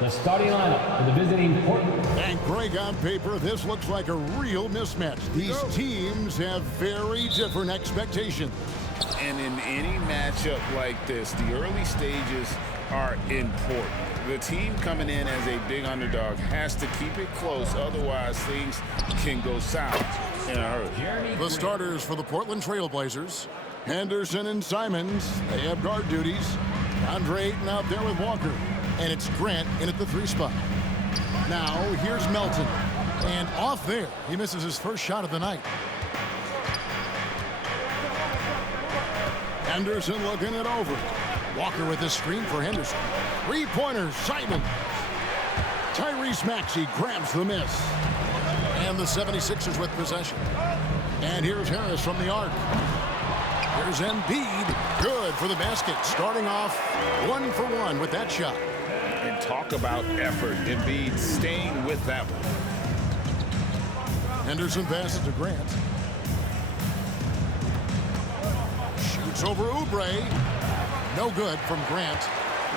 The starting lineup for the visiting Portland. And Greg, on paper, this looks like a real mismatch. These teams have very different expectations. And in any matchup like this, the early stages are important. The team coming in as a big underdog has to keep it close, otherwise things can go south in a hurry. The starters for the Portland Trail Blazers, Henderson and Simons, they have guard duties. Andre Ayton out there with Walker. And it's Grant in at the 3 spot. Now, here's Melton. And off there, he misses his first shot of the night. Henderson looking it over. Walker with the screen for Henderson. 3-pointers, Simon. Tyrese Maxey grabs the miss. And the 76ers with possession. And here's Harris from the arc. Here's Embiid. Good for the basket. Starting off 1 for 1 with that shot. And talk about effort. Embiid staying with that one. Henderson passes to Grant. Shoots over Oubre. No good from Grant.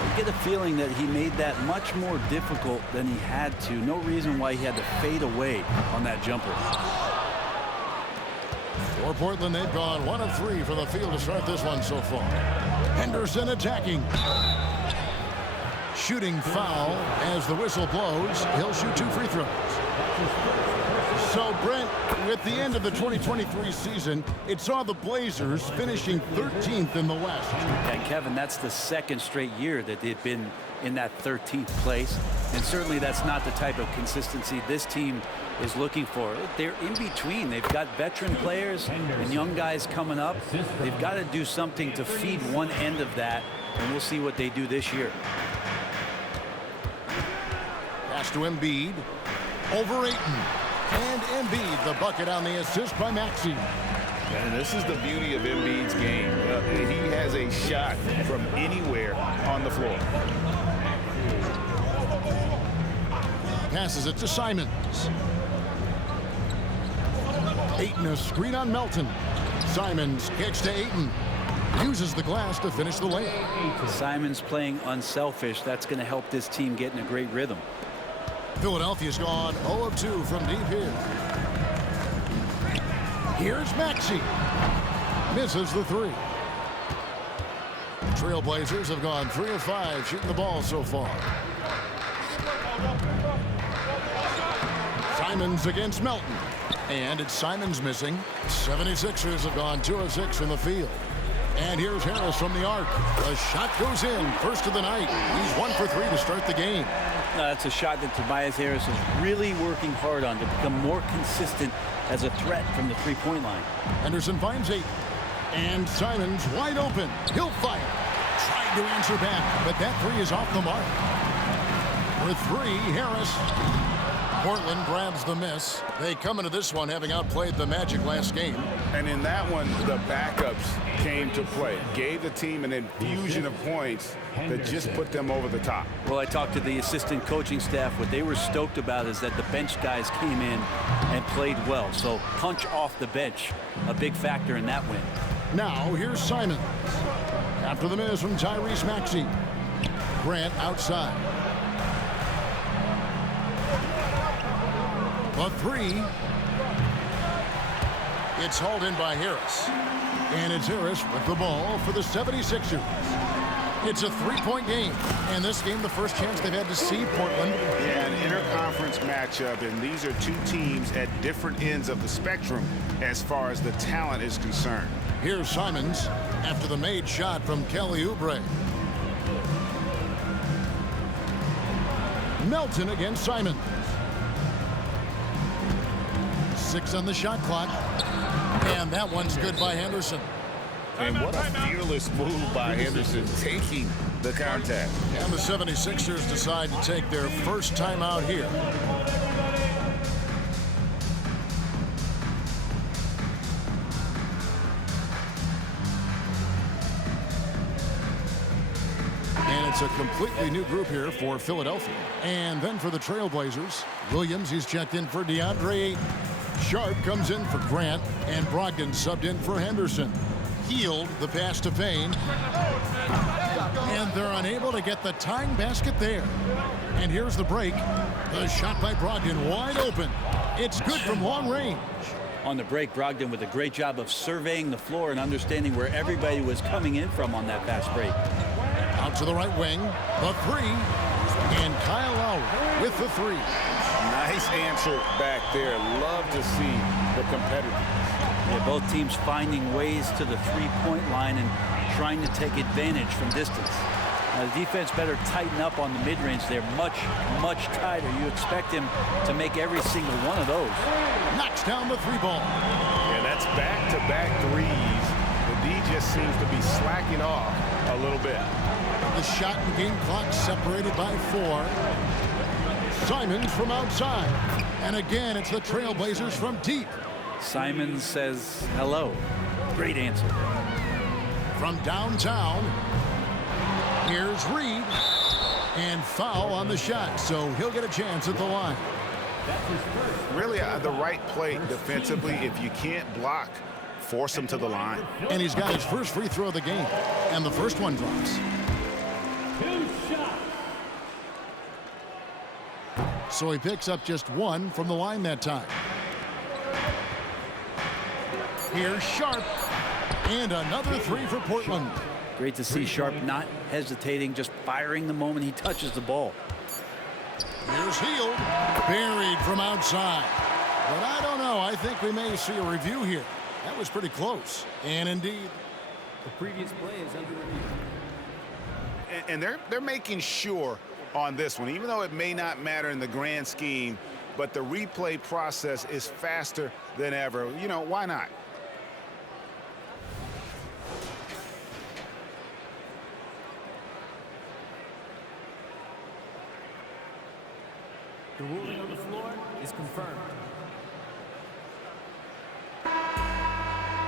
You get a feeling that he made that much more difficult than he had to. No reason why he had to fade away on that jumper. For Portland, they've gone 1 of 3 from the field to start this one so far. Henderson attacking. Shooting foul as the whistle blows. He'll shoot 2 free throws. So, Brent, with the end of the 2023 season, it saw the Blazers finishing 13th in the West. And, Kevin, that's the second straight year that they've been in that 13th place. And certainly that's not the type of consistency this team is looking for. They're in between. They've got veteran players and young guys coming up. They've got to do something to feed one end of that, and we'll see what they do this year. Pass to Embiid. Over Ayton. And Embiid, the bucket on the assist by Maxey. And this is the beauty of Embiid's game. He has a shot from anywhere on the floor. Passes it to Simons. Ayton a screen on Melton. Simons kicks to Ayton. Uses the glass to finish the layup. Simons playing unselfish. That's going to help this team get in a great rhythm. Philadelphia's gone 0 of 2 from deep here. Here's Maxey. Misses the 3. Trailblazers have gone 3 of 5 shooting the ball so far. Simons against Melton. And it's Simons missing. 76ers have gone 2 of 6 from the field. And here's Harris from the arc. The shot goes in. First of the night. He's 1 for 3 to start the game. That's a shot that Tobias Harris is really working hard on to become more consistent as a threat from the 3-point line. Henderson finds 8. And Simons wide open. He'll fire. Tried to answer back, but that 3 is off the mark. For 3, Harris. Portland grabs the miss. They come into this one having outplayed the Magic last game. And in that one, the backups came to play. Gave the team an infusion of points that just put them over the top. Well, I talked to the assistant coaching staff. What they were stoked about is that the bench guys came in and played well. So punch off the bench, a big factor in that win. Now here's Simons. After the miss from Tyrese Maxey. Grant outside. A 3. It's hauled in by Harris. And it's Harris with the ball for the 76ers. It's a 3-point game. And this game, the first chance they've had to see Portland. Yeah, an interconference matchup, and these are two teams at different ends of the spectrum as far as the talent is concerned. Here's Simons after the made shot from Kelly Oubre. Melton against Simons. 6 on the shot clock. And that one's good by Henderson. And what a fearless move by Henderson, taking the contact. And the 76ers decide to take their first timeout here. And it's a completely new group here for Philadelphia. And then for the Trailblazers, Williams, he's checked in for DeAndre Ayton. Sharp comes in for Grant, and Brogdon subbed in for Henderson. Healed the pass to Payne. And they're unable to get the tying basket there. And here's the break. The shot by Brogdon wide open. It's good from long range. On the break, Brogdon with a great job of surveying the floor and understanding where everybody was coming in from on that fast break. Out to the right wing, the three, and Kyle Lowry with the three. Nice answer back there. Love to see the competitiveness. Yeah, both teams finding ways to the three-point line and trying to take advantage from distance. The defense better tighten up on the mid-range. They're much, much tighter. You expect him to make every single one of those. Knocks down the three ball. Yeah, that's back-to-back threes. The D just seems to be slacking off a little bit. The shot and game clock separated by 4. Simons from outside. And again, it's the Trailblazers from deep. Simons says hello. Great answer. From downtown, here's Reed. And foul on the shot, so he'll get a chance at the line. Really the right play defensively. If you can't block, force him to the line. And he's got his first free throw of the game. And the first one drops. 2 shots. So he picks up just 1 from the line that time. Here's Sharp. And another 3 for Portland. Great to see Sharp not hesitating, just firing the moment he touches the ball. Here's Hield. Buried from outside. But I don't know. I think we may see a review here. That was pretty close. And indeed. The previous play is under review. And they're making sure on this one, even though it may not matter in the grand scheme, but the replay process is faster than ever. You know, why not? The ruling on the floor is confirmed.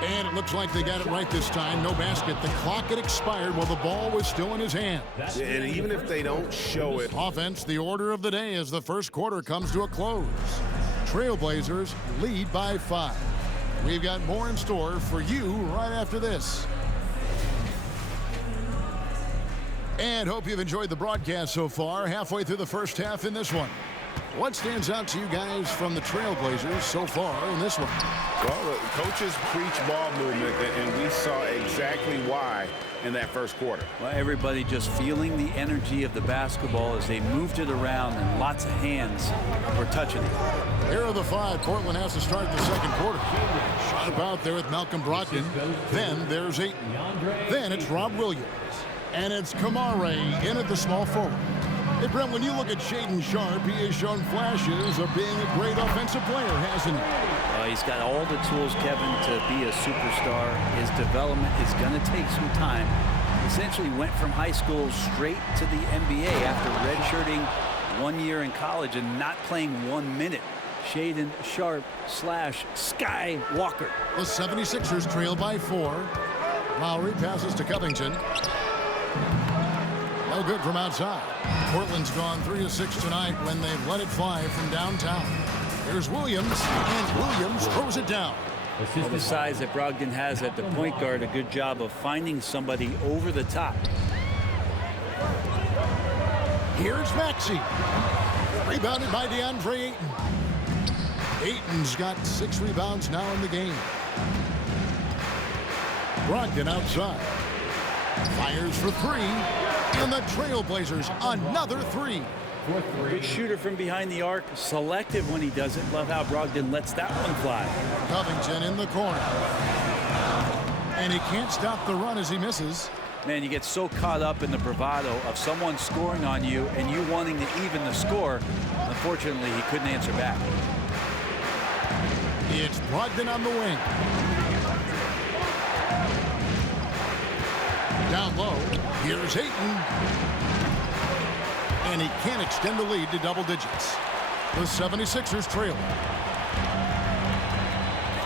And it looks like they got it right this time. No basket. The clock had expired while the ball was still in his hand. And even if they don't show it. Offense, the order of the day as the first quarter comes to a close. Trailblazers lead by 5. We've got more in store for you right after this. And hope you've enjoyed the broadcast so far. Halfway through the first half in this one. What stands out to you guys from the Trailblazers so far in this one? Well, the coaches preach ball movement, and we saw exactly why in that first quarter. Well, everybody just feeling the energy of the basketball as they moved it around, and lots of hands were touching it. Here are the 5 Portland has to start the second quarter. Sharp out there with Malcolm Brogdon. Then there's Ayton. Then it's Rob Williams. And it's Kamare in at the small forward. Hey, Brent, when you look at Shaedon Sharp, he has shown flashes of being a great offensive player, hasn't he? He's got all the tools, Kevin, to be a superstar. His development is going to take some time. Essentially went from high school straight to the NBA after redshirting 1 year in college and not playing 1 minute. Shaedon Sharp / Skywalker. The 76ers trail by 4. Lowry passes to Covington. No good from outside. Portland's gone 3 of 6 tonight when they've let it fly from downtown. Here's Williams, and Williams throws it down. Well, the size that Brogdon has at the point guard, a good job of finding somebody over the top. Here's Maxey. Rebounded by DeAndre Ayton. Ayton's got 6 rebounds now in the game. Brogdon outside. Fires for 3. And the Trailblazers, another 3. Good shooter from behind the arc. Selective when he does it. Love how Brogdon lets that one fly. Covington in the corner. And he can't stop the run as he misses. Man, you get so caught up in the bravado of someone scoring on you and you wanting to even the score. Unfortunately, he couldn't answer back. It's Brogdon on the wing. Down low, here's Ayton. And he can't extend the lead to double digits. The 76ers trail.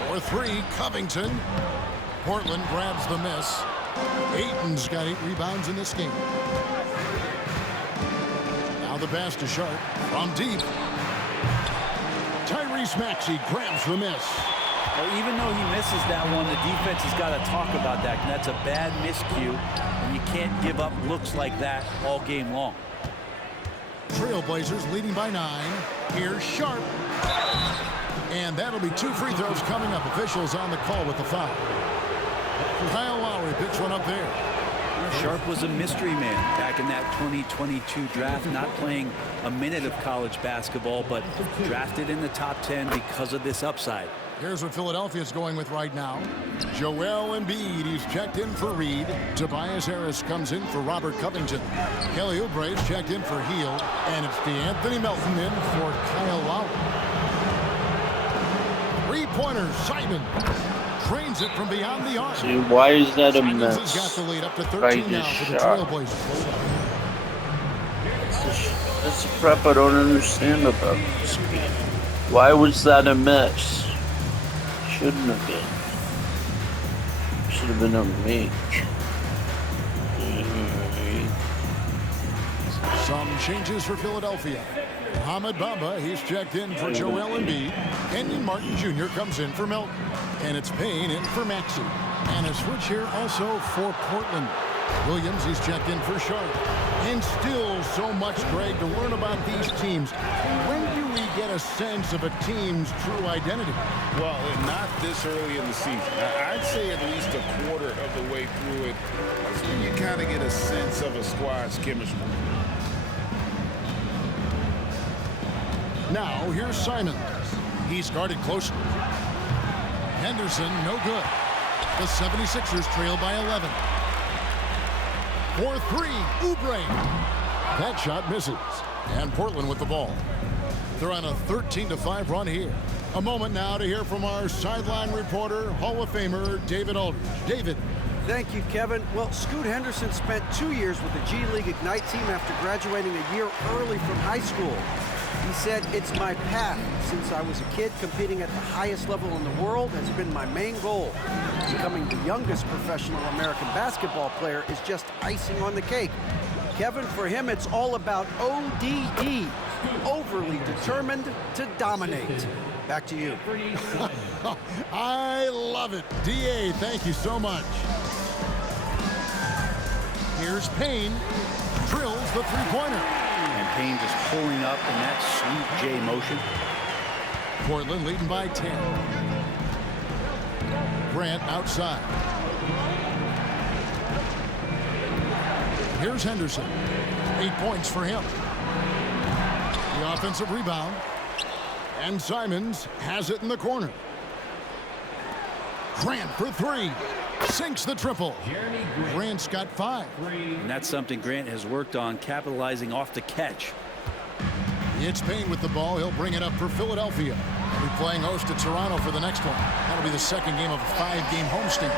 4-3, Covington. Portland grabs the miss. Ayton's got 8 rebounds in this game. Now the pass to Sharp from deep. Tyrese Maxey grabs the miss. Well, even though he misses that one, the defense has got to talk about that. And that's a bad miscue, and you can't give up looks like that all game long. Trailblazers leading by 9. Here's Sharp. And that'll be 2 free throws coming up. Officials on the call with the foul. Kyle Lowry picks one up there. Sharp was a mystery man back in that 2022 draft, not playing a minute of college basketball, but drafted in the top 10 because of this upside. Here's what Philadelphia's going with right now. Joel Embiid, he's checked in for Reed. Tobias Harris comes in for Robert Covington. Kelly Oubre's checked in for Heel. And it's DeAnthony Melton in for Kyle Lowry. Three-pointer, Simon. Trains it from beyond the arc. See, why is that a Simons mess? has got the lead up to 13 Right now this for the shot. Trailblazers. That's the prep I don't understand about this game. Why was that a mess? Shouldn't have been. Should have been a make. Some changes for Philadelphia. Mohamed Bamba, he's checked in for Joel Embiid. Kenyon Martin Jr. comes in for Melton. And it's Payne in for Maxey. And a switch here also for Portland. Williams, he's checked in for Sharp. And still so much, Greg, to learn about these teams. When do we get a sense of a team's true identity? Well, not this early in the season. I'd say at least a quarter of the way through it. That's when you kind of get a sense of a squad's chemistry. Now, here's Simons. He's guarded closely. Henderson, no good. The 76ers trail by 11. For 3, Oubre. That shot misses. And Portland with the ball. They're on a 13-5 run here. A moment now to hear from our sideline reporter, Hall of Famer David Aldridge. David. Thank you, Kevin. Well, Scoot Henderson spent 2 years with the G League Ignite team after graduating a year early from high school. He said, "It's my path. Since I was a kid, competing at the highest level in the world has been my main goal. Becoming the youngest professional American basketball player is just icing on the cake." Kevin, for him, it's all about ODD, overly determined to dominate. Back to you. I love it. DA, thank you so much. Here's Payne. Drills the three-pointer. And Payne just pulling up in that sweet J motion. Portland leading by 10. Grant outside. Here's Henderson. 8 points for him. The offensive rebound. And Simons has it in the corner. Grant for 3. Sinks the triple. Grant's got 5. And that's something Grant has worked on, capitalizing off the catch. It's Payne with the ball. He'll bring it up for Philadelphia. They'll be playing host to Toronto for the next one. That'll be the second game of a 5-game homestand.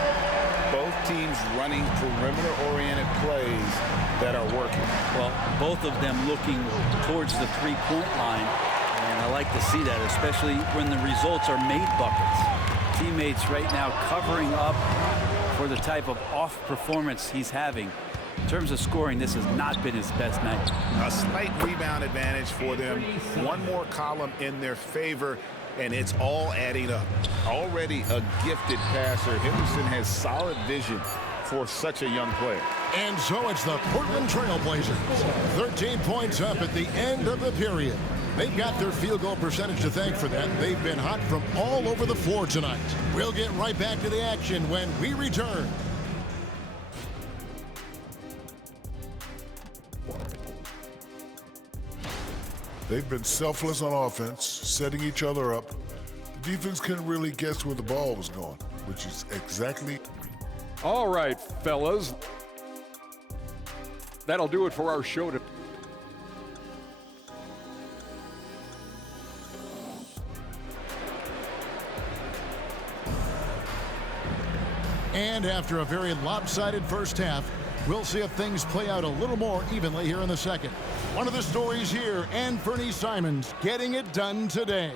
Both teams running perimeter-oriented plays that are working. Well, both of them looking towards the three-point line. And I like to see that, especially when the results are made buckets. Teammates right now covering up for the type of off performance he's having. In terms of scoring, this has not been his best night. A slight rebound advantage for them. One more column in their favor, and it's all adding up. Already a gifted passer, Henderson has solid vision for such a young player. And so it's the Portland Trail Blazers. 13 points up at the end of the period. They've got their field goal percentage to thank for that. They've been hot from all over the floor tonight. We'll get right back to the action when we return. They've been selfless on offense, setting each other up. The defense couldn't really guess where the ball was going, which is exactly. All right, fellas. That'll do it for our show today. And after a very lopsided first half, we'll see if things play out a little more evenly here in the second. One of the stories here, Anthony Simons getting it done today.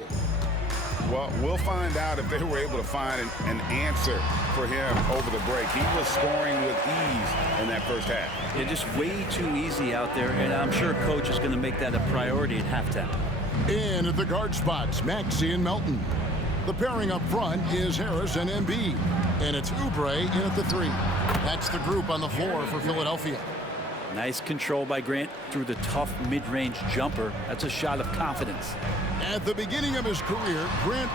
Well, we'll find out if they were able to find an answer for him over the break. He was scoring with ease in that first half. Yeah, just way too easy out there, and I'm sure coach is going to make that a priority at halftime. In at the guard spots, Maxey and Melton. The pairing up front is Harris and Embiid. And it's Oubre in at the 3. That's the group on the floor for Philadelphia. Nice control by Grant through the tough mid-range jumper. That's a shot of confidence. At the beginning of his career, Grant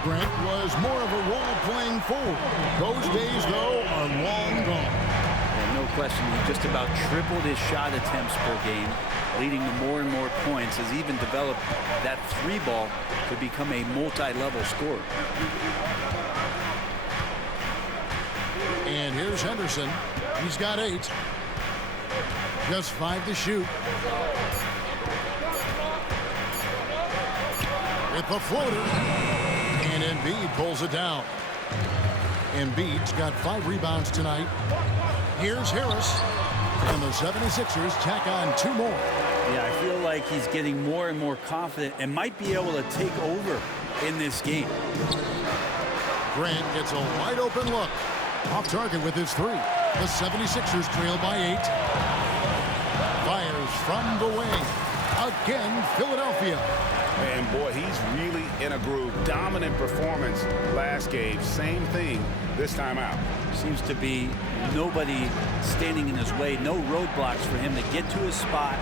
was more of a role-playing forward. Those days, though, are long gone. And no question, he just about tripled his shot attempts per game, leading to more and more points, has even developed that 3-ball to become a multi-level scorer. And here's Henderson. He's got 8. Just 5 to shoot. With the floater. And Embiid pulls it down. Embiid's got 5 rebounds tonight. Here's Harris. And the 76ers tack on 2 more. Yeah, I feel like he's getting more and more confident and might be able to take over in this game. Grant gets a wide open look. Off target with his 3. The 76ers trail by 8. Fires from the wing. Again, Philadelphia. And boy, he's really in a groove. Dominant performance last game. Same thing this time out. Seems to be nobody standing in his way. No roadblocks for him to get to his spot,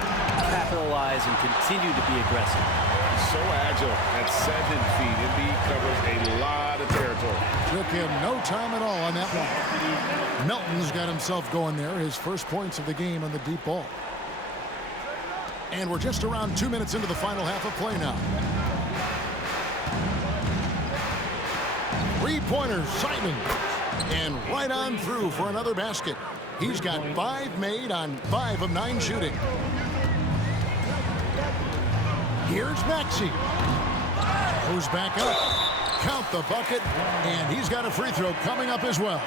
capitalize, and continue to be aggressive. So agile at 7 feet. Embiid covers a lot of territory. Took him no time at all on that one. Melton's got himself going there. His first points of the game on the deep ball. And we're just around 2 minutes into the final half of play now. 3-pointers, Simon. And right on through for another basket. He's got 5 made on 5 of 9 shooting. Here's Maxey. Goes back up. Count the bucket. And he's got a free throw coming up as well.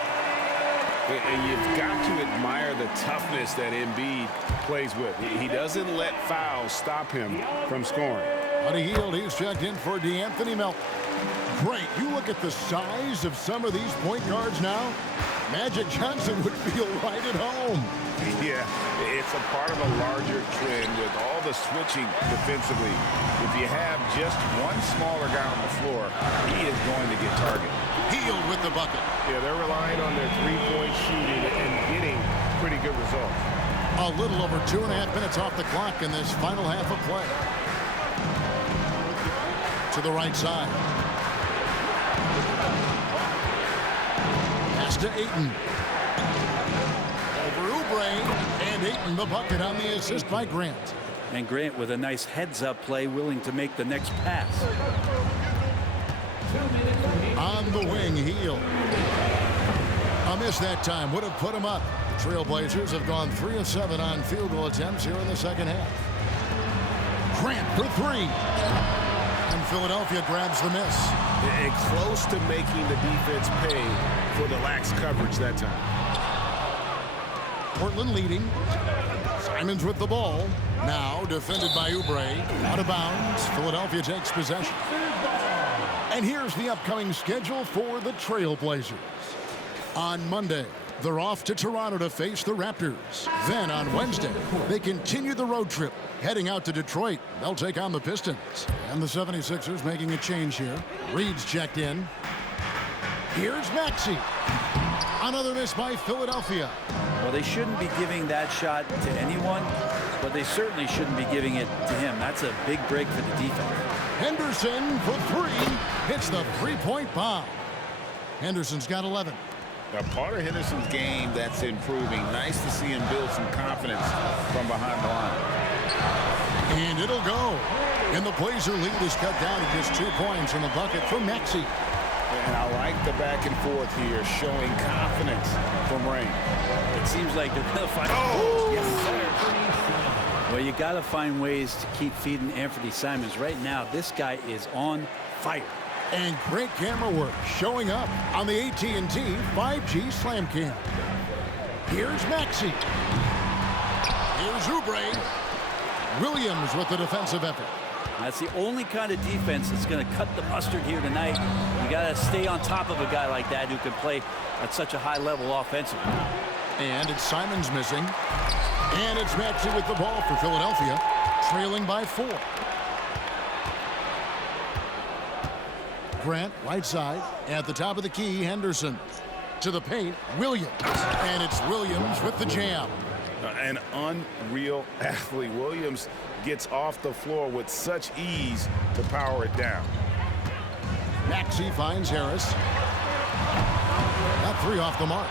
And you've got to admire the toughness that Embiid plays with. He doesn't let fouls stop him from scoring. Buddy Hield, he's checked in for DeAnthony Melton. Great. You look at the size of some of these point guards now. Magic Johnson would feel right at home. Yeah, it's a part of a larger trend with all the switching defensively. If you have just one smaller guy on the floor, he is going to get targeted. Hield with the bucket. Yeah, they're relying on their 3-point shooting and getting pretty good results. A little over 2.5 minutes off the clock in this final half of play. To the right side. Pass to Ayton. Over Oubre. And Ayton the bucket on the assist by Grant. And Grant with a nice heads-up play, willing to make the next pass. On the wing, Hield. A miss that time would have put him up. The Trailblazers have gone 3 of 7 on field goal attempts here in the second half. Grant for 3. And Philadelphia grabs the miss. And close to making the defense pay for the lax coverage that time. Portland leading. Simons with the ball. Now defended by Oubre. Out of bounds. Philadelphia takes possession. And here's the upcoming schedule for the Trailblazers. On Monday, they're off to Toronto to face the Raptors. Then on Wednesday, they continue the road trip, heading out to Detroit. They'll take on the Pistons. And the 76ers making a change here. Reed's checked in. Here's Maxey. Another miss by Philadelphia. Well, they shouldn't be giving that shot to anyone, but they certainly shouldn't be giving it to him. That's a big break for the defense. Henderson for 3. Hits the 3-point bomb. Henderson's got 11. Now, part of Henderson's game that's improving. Nice to see him build some confidence from behind the line. And it'll go. And the Blazer lead is cut down to just 2 points in the bucket for Maxey. And I like the back and forth here, showing confidence from Rain. It seems like they're going to find... Oh! Yes, sir. Well, you got to find ways to keep feeding Anthony Simons. Right now, this guy is on fire. And great camera work showing up on the AT&T 5G Slam Cam. Here's Maxey. Here's Oubre. Williams with the defensive effort. That's the only kind of defense that's going to cut the mustard here tonight. You got to stay on top of a guy like that who can play at such a high level offensively. And it's Simons missing. And it's Maxey with the ball for Philadelphia, trailing by 4. Grant, right side. At the top of the key, Henderson. To the paint, Williams. And it's Williams with the jam. An unreal athlete. Williams gets off the floor with such ease to power it down. Maxey finds Harris. That three off the mark.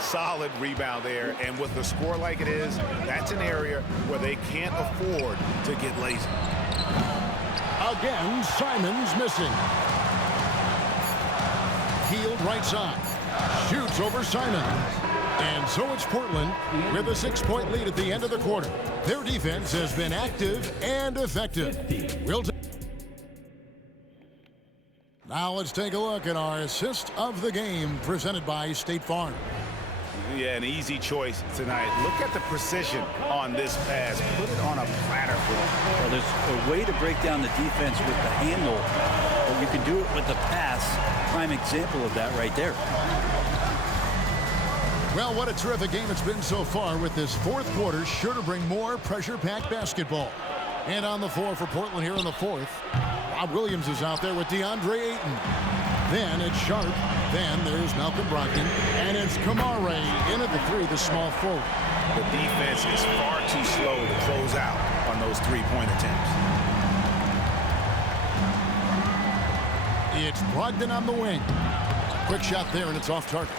Solid rebound there, and with a score like it is, that's an area where they can't afford to get lazy. Again, Simons missing. Hield right side. Shoots over Simons. And so it's Portland with a 6-point lead at the end of the quarter. Their defense has been active and effective. Now let's take a look at our assist of the game presented by State Farm. Yeah, an easy choice tonight. Look at the precision on this pass. Put it on a platter for him. Well, there's a way to break down the defense with the handle, but you can do it with the pass. Prime example of that right there. Well, what a terrific game it's been so far, with this fourth quarter sure to bring more pressure-packed basketball. And on the floor for Portland here in the fourth, Rob Williams is out there with DeAndre Ayton. Then it's Sharp. Then there's Malcolm Brogdon. And it's Kamare in at the three, the small forward. The defense is far too slow to close out on those three-point attempts. It's Brogdon on the wing. Quick shot there, and it's off target.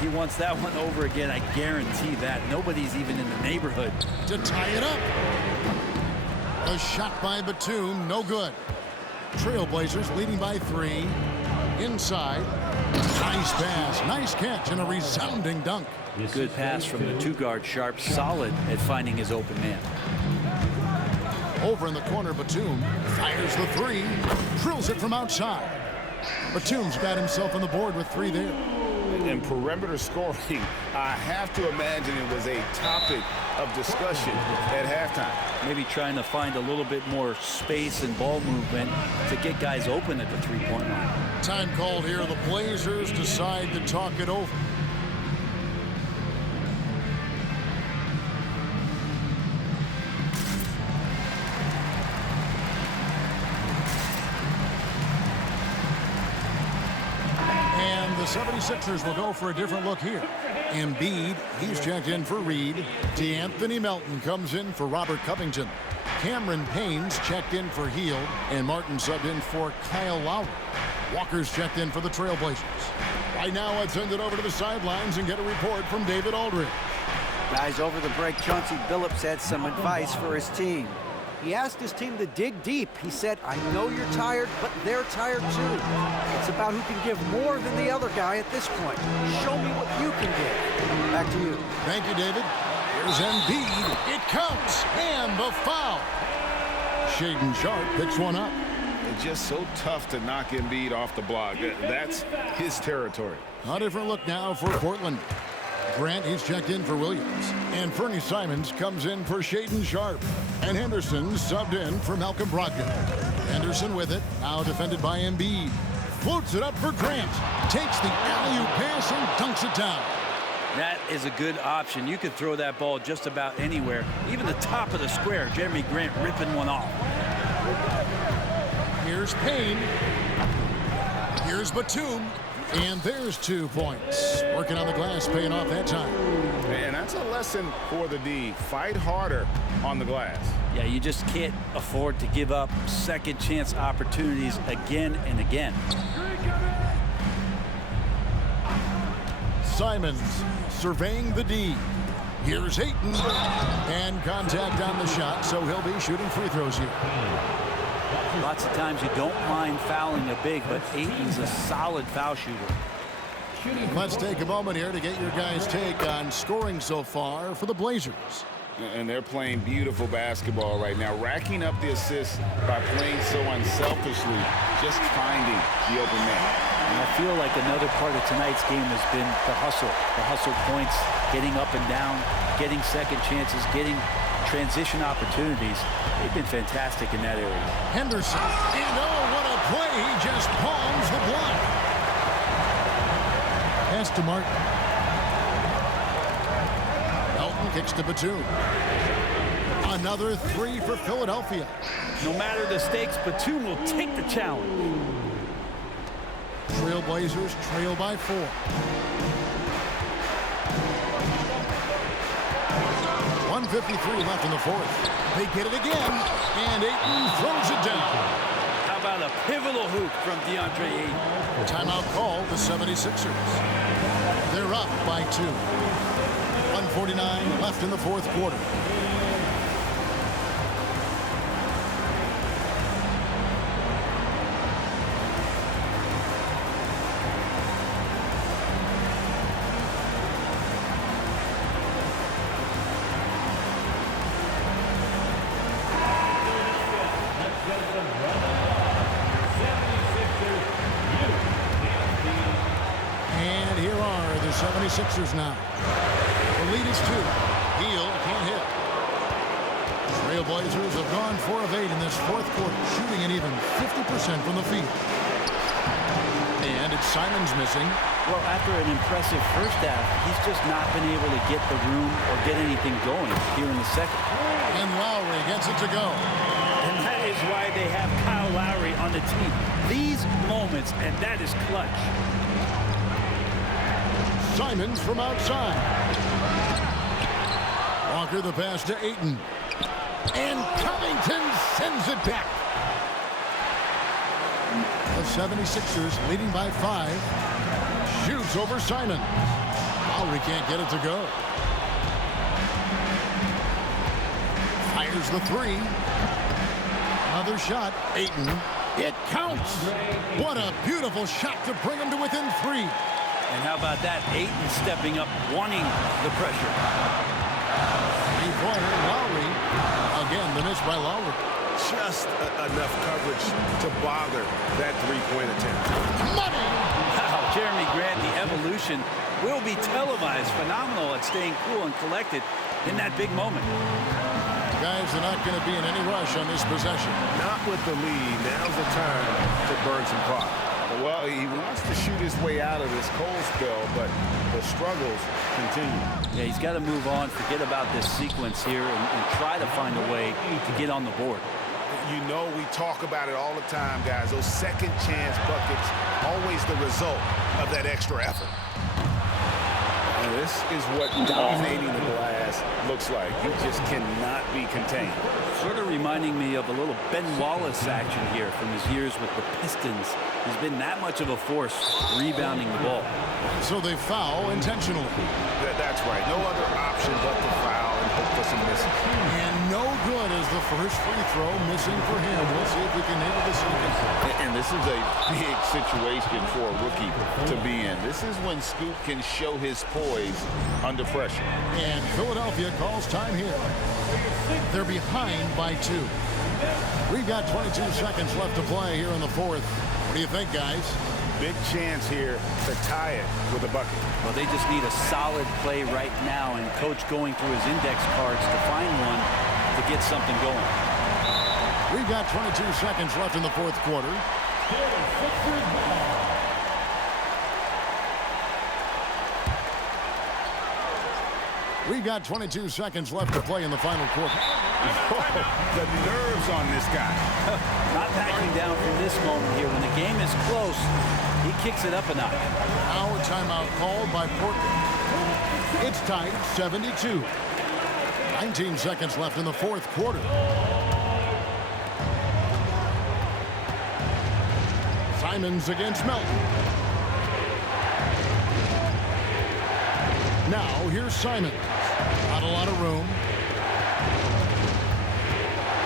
He wants that one over again, I guarantee that. Nobody's even in the neighborhood. To tie it up. A shot by Batum, no good. Trailblazers leading by 3. Inside. Nice pass, nice catch, and a resounding dunk. Good pass from the two-guard Sharp, solid at finding his open man. Over in the corner, Batum fires the 3, drills it from outside. Batum's got himself on the board with 3 there. And perimeter scoring, I have to imagine it was a topic of discussion at halftime. Maybe trying to find a little bit more space and ball movement to get guys open at the three-point line. Time called here. The Blazers decide to talk it over. And the 76ers will go for a different look here. Embiid, he's checked in for Reed. DeAnthony Melton comes in for Robert Covington. Cameron Payne's checked in for Hield. And Martin subbed in for Kyle Lowry. Walker's checked in for the Trailblazers. Right now, let's send it over to the sidelines and get a report from David Aldridge. Guys, over the break, Chauncey Billups had some advice for his team. He asked his team to dig deep. He said, I know you're tired, but they're tired too. It's about who can give more than the other guy at this point. Show me what you can give. Back to you. Thank you, David. Here's Embiid. It counts. And the foul. Shaedon Sharp picks one up. It's just so tough to knock Embiid off the block. That's his territory. A different look now for Portland. Grant, he's checked in for Williams. And Fernie Simons comes in for Shaedon Sharp. And Henderson subbed in for Malcolm Brogdon. Henderson with it, now defended by Embiid. Floats it up for Grant. Takes the alley-oop pass and dunks it down. That is a good option. You could throw that ball just about anywhere. Even the top of the square. Jeremy Grant ripping one off. Here's Payne. Here's Batum. And there's 2 points. Working on the glass, paying off that time. And that's a lesson for the D. Fight harder on the glass. Yeah, you just can't afford to give up second chance opportunities again and again. Simons surveying the D. Here's Ayton. And contact on the shot, so he'll be shooting free throws here. Lots of times you don't mind fouling a big, but Ayton's a solid foul shooter. Let's take a moment here to get your guys' take on scoring so far for the Blazers. And they're playing beautiful basketball right now, racking up the assists by playing so unselfishly, just finding the open man. And I feel like another part of tonight's game has been the hustle points, getting up and down, getting second chances, getting transition opportunities. They've been fantastic in that area. Henderson, and oh, what a play. He just palms the block. Pass to Martin. Melton kicks to Batum. Another 3 for Philadelphia. No matter the stakes, Batum will take the challenge. Trailblazers trail by 4. 1:53 left in the fourth. They get it again, and Ayton throws it down. How about a pivotal hoop from DeAndre Ayton? Timeout call, the 76ers. They're up by 2. 1:49 left in the fourth quarter. And here are the 76ers now. The lead is 2. Hield can't hit. Trailblazers have gone 4 of 8 in this fourth quarter, shooting an even 50% from the field. And it's Simons missing. Well, after an impressive first half, he's just not been able to get the room or get anything going here in the second. And Lowry gets it to go. And that is why they have Kyle Lowry on the team. These moments, and that is clutch. Simons from outside. Walker the pass to Ayton. And Covington sends it back. The 76ers leading by 5. Shoots over Simons. Lowry can't get it to go. Fires the 3. Another shot. Ayton. It counts. What a beautiful shot to bring him to within 3. And how about that? Ayton stepping up, wanting the pressure. 3-pointer, Lowry. Again, the miss by Lowry. Just enough coverage to bother that three-point attempt. Money! Wow, Jeremy Grant, the evolution will be televised. Phenomenal at staying cool and collected in that big moment. Guys are not going to be in any rush on this possession. Not with the lead. Now's the time to burn some clock. Well, he wants to shoot his way out of this cold spell, but the struggles continue. Yeah, he's got to move on, forget about this sequence here, and try to find a way to get on the board. You know, we talk about it all the time, guys. Those second chance buckets, always the result of that extra effort. And this is what dominating the glass looks like. He just cannot be contained. Sort of reminding me of a little Ben Wallace action here from his years with the Pistons. He's been that much of a force rebounding the ball. So they foul intentionally. That's right. No other option but to foul and hope for some misses. And no good as the first free throw missing for him. We'll see if we can nail the second. And this is a big situation for a rookie to be in. This is when Scoot can show his poise under pressure. And Philadelphia calls time here. They're behind by 2. We've got 22 seconds left to play here in the fourth. What do you think, guys? Big chance here to tie it with a bucket. Well, they just need a solid play right now, and Coach going through his index cards to find one to get something going. We've got 22 seconds left in the fourth quarter. We've got 22 seconds left to play in the final quarter. The nerves on this guy. Not backing down from this moment here. When the game is close, he kicks it up a notch. Now a timeout called by Portland. It's tied 72. 19 seconds left in the fourth quarter. Simons against Melton. Now here's Simons. Not a lot of room.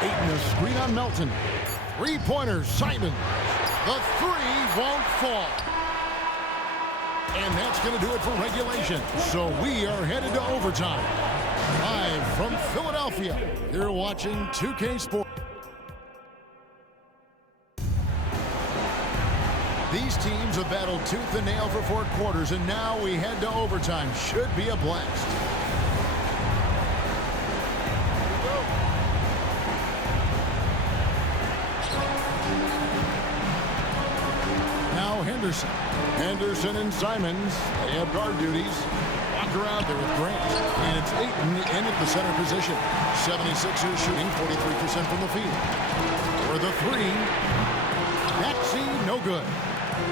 Ayton a screen on Melton. Three-pointer, Simons. The 3 won't fall. And that's going to do it for regulation. So we are headed to overtime. Live from Philadelphia, you're watching 2K Sports. These teams have battled tooth and nail for 4 quarters, and now we head to overtime. Should be a blast. Now Henderson. Henderson and Simons, they have guard duties. Walker out there with Grant. And it's Ayton in at the center position. 76ers shooting 43% from the field. For the 3, Maxey, no good.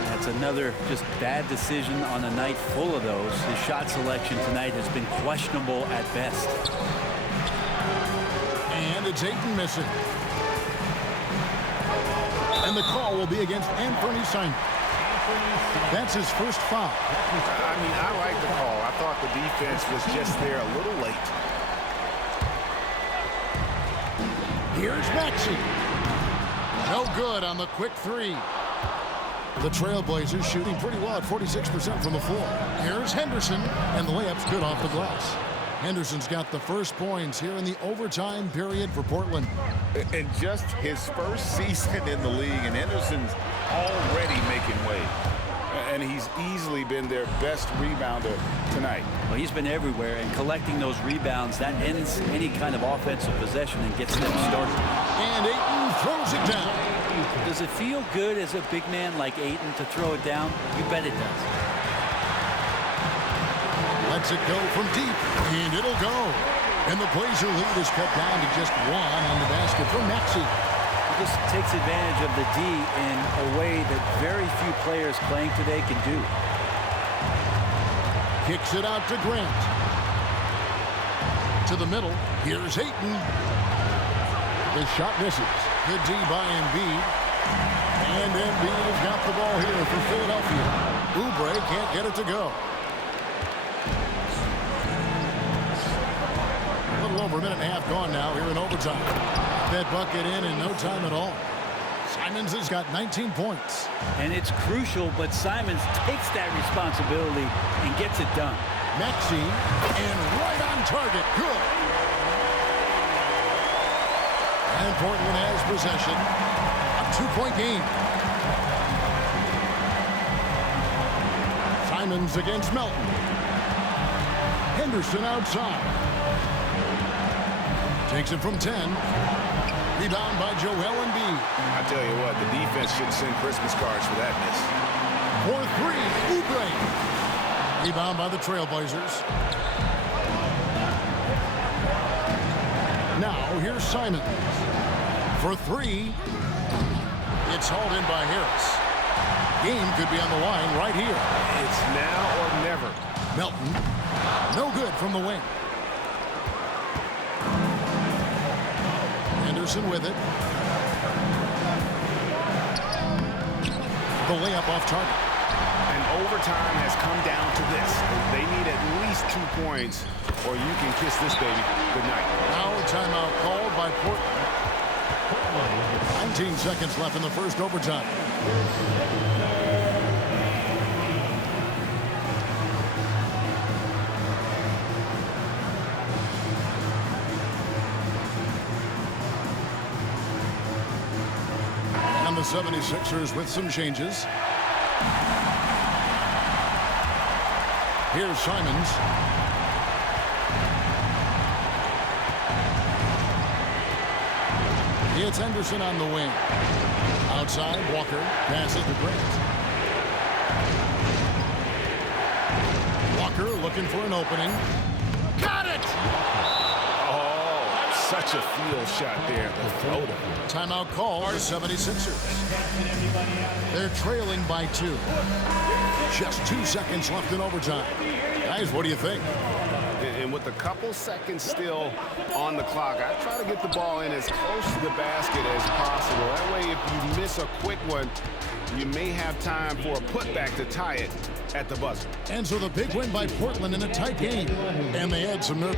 That's another just bad decision on a night full of those. His shot selection tonight has been questionable at best. And it's Ayton missing. And the call will be against Anthony Simons. That's his first foul. I mean, I like the call. I thought the defense was just there a little late. Here's Maxey. No good on the quick three. The Trailblazers shooting pretty well at 46% from the floor. Here's Henderson, and the layup's good off the glass. Henderson's got the first points here in the overtime period for Portland. And just his first season in the league, and Henderson's already making waves. And he's easily been their best rebounder tonight. Well, he's been everywhere, and collecting those rebounds, that ends any kind of offensive possession and gets them started. And Ayton throws it down. Does it feel good as a big man like Ayton to throw it down? You bet it does. Lets it go from deep, and it'll go. And the Blazer lead is cut down to just one on the basket from Maxey. He just takes advantage of the D in a way that very few players playing today can do. Kicks it out to Grant. To the middle. Here's Ayton. The shot misses. Good D by Embiid. And Embiid has got the ball here for Philadelphia. Oubre can't get it to go. A little over a minute and a half gone now here in overtime. That bucket in no time at all. Simons has got 19 points. And it's crucial, but Simons takes that responsibility and gets it done. Maxey, and right on target. Good. And Portland has possession. A 2-point game. Simons against Melton. Henderson outside. Takes it from 10. Rebound by Joel Embiid. I tell you what, the defense should send Christmas cards for that miss. For three, Oubre. Rebound by the Trailblazers. Now here's Simons. For three, it's hauled in by Harris. Game could be on the line right here. It's now or never. Melton, no good from the wing. Henderson with it. The layup off target. And overtime has come down to this. They need at least 2 points, or you can kiss this baby goodnight. Now a timeout called by Portland. 19 seconds left in the first overtime. And the 76ers with some changes. Here's Simons. It's Henderson on the wing. Outside, Walker passes to Grant. Walker looking for an opening. Got it! Oh, such a field shot there. The floater. Timeout call for the 76ers. They're trailing by 2. Just 2 seconds left in overtime. Guys, what do you think? And with a couple seconds still on the clock, I try to get the ball in as close to the basket as possible. That way, if you miss a quick one, you may have time for a putback to tie it at the buzzer. And so the big win by Portland in a tight game. And they had some nerve.